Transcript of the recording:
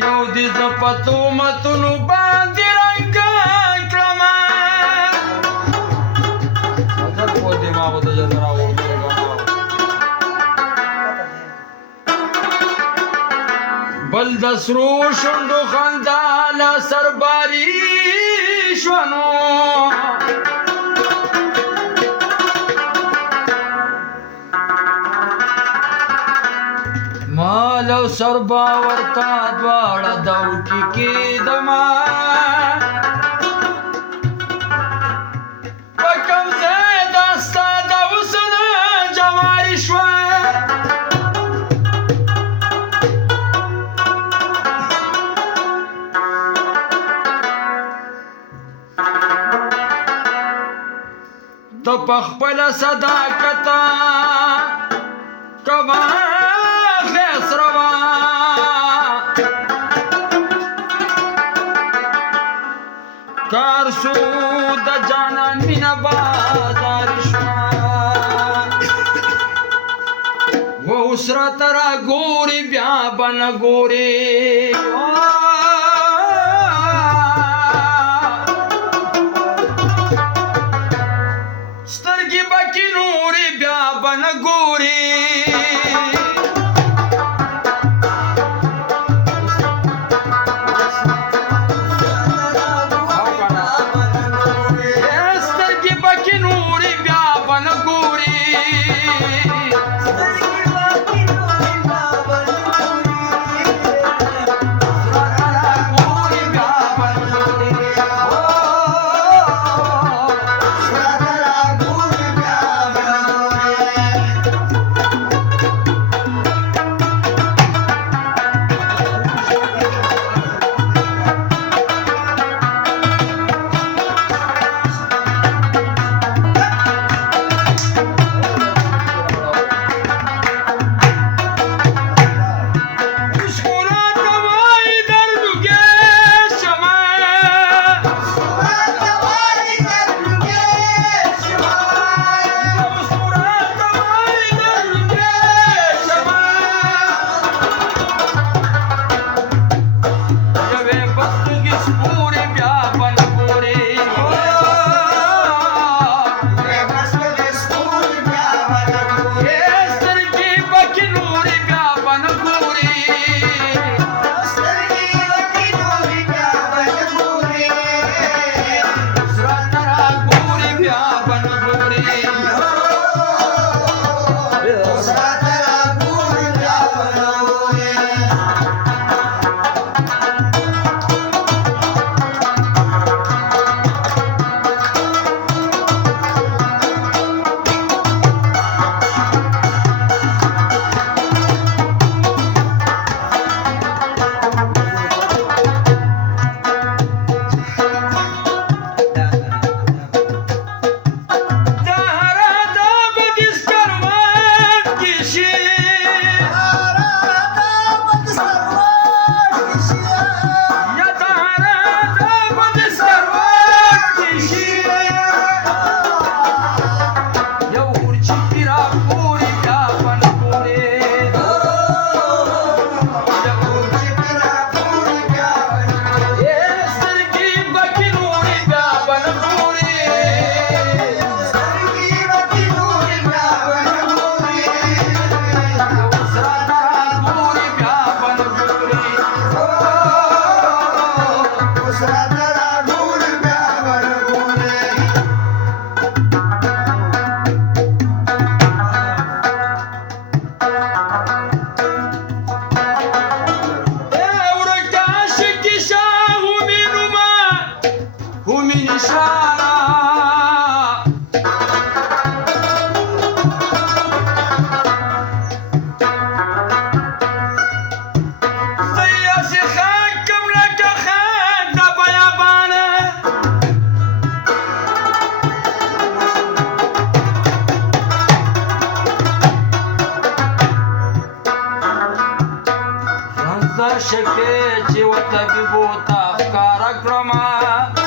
یو دې د پتو متونو باندې رنګ کړمه اځه کو دې ما وته جنا ورته بل د سرو شونډو خندا له سرباري شونو مالو سربا ورتا دواړه دوټی کېدما په کوم ځای دا ستا د حسن جواري شوه ته په خپله صداقت کوه کار سو د جانان مینا بازار شوا و اسرا ترا ګوري بیا بن ګوري سترګې بکی نوري بیا بن ګوري شکه چې وته بيبو تا ښکارا کړما